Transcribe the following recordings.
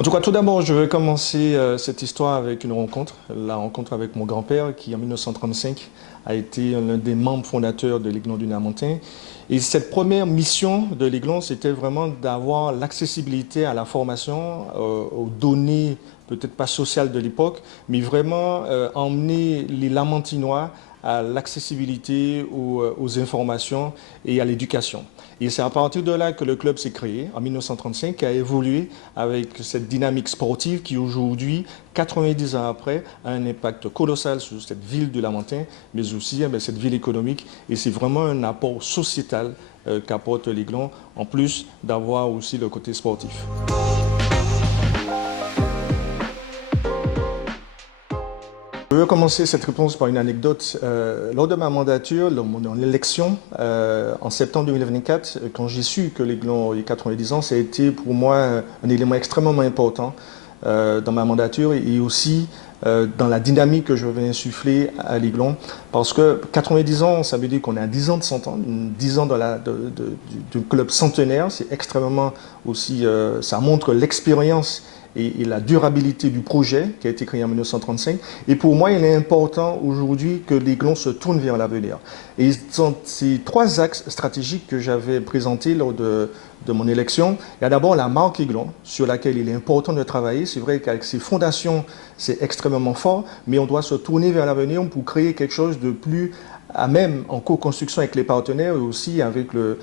En tout cas, tout d'abord, je vais commencer cette histoire avec une rencontre, la rencontre avec mon grand-père qui, en 1935, a été l'un des membres fondateurs de l'Aiglon du Lamentin. Et cette première mission de l'Aiglon, c'était vraiment d'avoir l'accessibilité à la formation, aux données, peut-être pas sociales de l'époque, mais vraiment emmener les Lamentinois à l'accessibilité aux informations et à l'éducation. Et c'est à partir de là que le club s'est créé en 1935, qui a évolué avec cette dynamique sportive qui aujourd'hui, 90 ans après, a un impact colossal sur cette ville du Lamentin, mais aussi cette ville économique. Et c'est vraiment un apport sociétal qu'apporte l'Aiglon, en plus d'avoir aussi le côté sportif. Je vais commencer cette réponse par une anecdote. Lors de ma mandature, mon élection, en septembre 2024, quand j'ai su que l'Aiglon a 90 ans, ça a été pour moi un élément extrêmement important dans ma mandature et aussi dans la dynamique que je vais insuffler à l'Aiglon. Parce que 90 ans, ça veut dire qu'on est à 10 ans de 100 ans, 10 ans du club centenaire. C'est extrêmement aussi, ça montre l'expérience et la durabilité du projet qui a été créé en 1935. Et pour moi, il est important aujourd'hui que l'Aiglon se tourne vers l'avenir. Et dans ces trois axes stratégiques que j'avais présentés lors de mon élection, il y a d'abord la marque Aiglon, sur laquelle il est important de travailler. C'est vrai qu'avec ses fondations, c'est extrêmement fort, mais on doit se tourner vers l'avenir pour créer quelque chose de plus à même en co-construction avec les partenaires et aussi avec le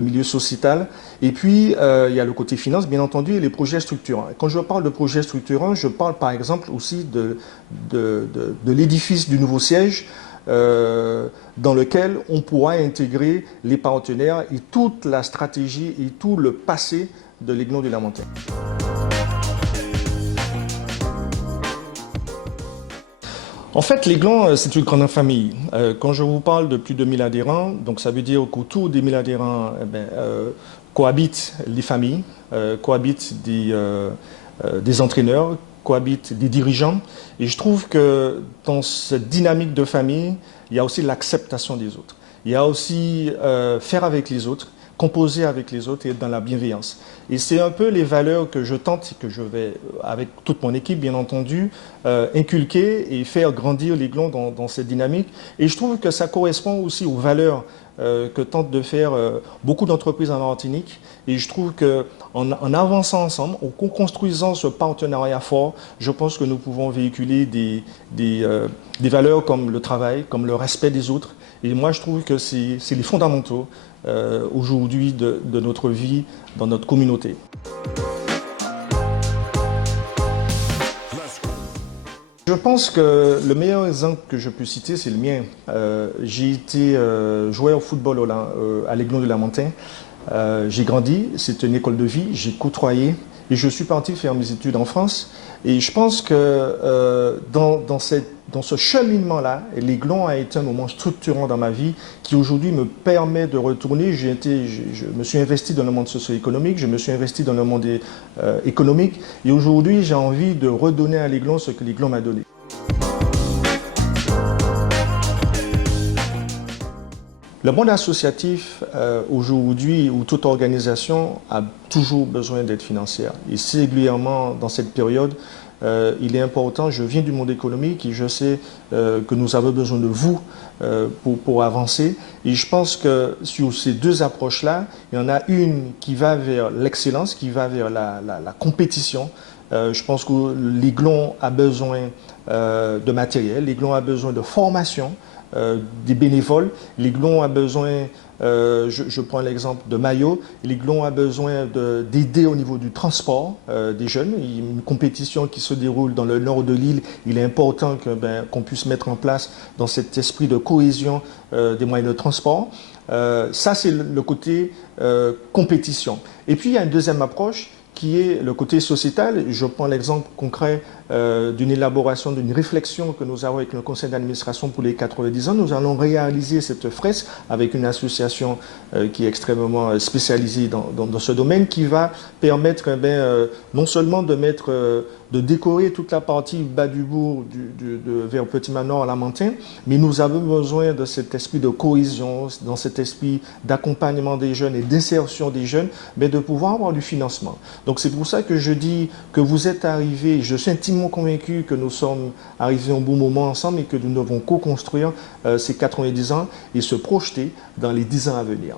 milieu sociétal. Et puis, il y a le côté finance, bien entendu, et les projets structurants. Et quand je parle de projets structurants, je parle par exemple aussi de l'édifice du nouveau siège dans lequel on pourra intégrer les partenaires et toute la stratégie et tout le passé de l'Aiglon du Lamentin. En fait, l'Aiglon, c'est une grande famille. Quand je vous parle de plus de 1000 adhérents, donc ça veut dire qu'autour des 1000 adhérents cohabitent les familles, cohabitent des entraîneurs, cohabitent des dirigeants. Et je trouve que dans cette dynamique de famille, il y a aussi l'acceptation des autres. Il y a aussi faire avec les autres, composer avec les autres et être dans la bienveillance. Et c'est un peu les valeurs que je tente et que je vais, avec toute mon équipe bien entendu, inculquer et faire grandir l'Aiglon dans cette dynamique. Et je trouve que ça correspond aussi aux valeurs que tentent de faire beaucoup d'entreprises en Martinique. Et je trouve qu'en avançant ensemble, en construisant ce partenariat fort, je pense que nous pouvons véhiculer des valeurs comme le travail, comme le respect des autres. Et moi, je trouve que c'est les fondamentaux aujourd'hui de notre vie dans notre communauté. Je pense que le meilleur exemple que je peux citer, c'est le mien. J'ai été joueur au football à l'Aiglon du Lamentin. J'ai grandi, c'est une école de vie, j'ai côtoyé et je suis parti faire mes études en France. Et je pense que dans ce cheminement-là, l'Aiglon a été un moment structurant dans ma vie qui aujourd'hui me permet de retourner. Je me suis investi dans le monde socio-économique, je me suis investi dans le monde économique et aujourd'hui j'ai envie de redonner à l'Aiglon ce que l'Aiglon m'a donné. Le monde associatif, aujourd'hui, ou toute organisation, a toujours besoin d'aide financière. Et singulièrement dans cette période, il est important, je viens du monde économique et je sais que nous avons besoin de vous pour avancer. Et je pense que sur ces deux approches-là, il y en a une qui va vers l'excellence, qui va vers la compétition. Je pense que l'Aiglon a besoin de matériel, l'Aiglon a besoin de formation, des bénévoles. L'Aiglon a besoin, je prends l'exemple de Mayo, l'Aiglon a besoin d'aider au niveau du transport des jeunes. Il y a une compétition qui se déroule dans le nord de l'île. Il est important qu'on puisse mettre en place dans cet esprit de cohésion des moyens de transport. Ça, c'est le côté compétition. Et puis, il y a une deuxième approche qui est le côté sociétal. Je prends l'exemple concret d'une élaboration, d'une réflexion que nous avons avec le conseil d'administration pour les 90 ans. Nous allons réaliser cette fresque avec une association qui est extrêmement spécialisée dans ce domaine, qui va permettre non seulement de décorer toute la partie bas du bourg vers Petit Manoir à Lamentin, mais nous avons besoin de cet esprit de cohésion, dans cet esprit d'accompagnement des jeunes et d'insertion des jeunes, mais de pouvoir avoir du financement. Donc c'est pour ça que je dis que vous êtes arrivés, je suis intimement convaincu que nous sommes arrivés au bon moment ensemble et que nous devons co-construire ces 90 ans et se projeter dans les 10 ans à venir.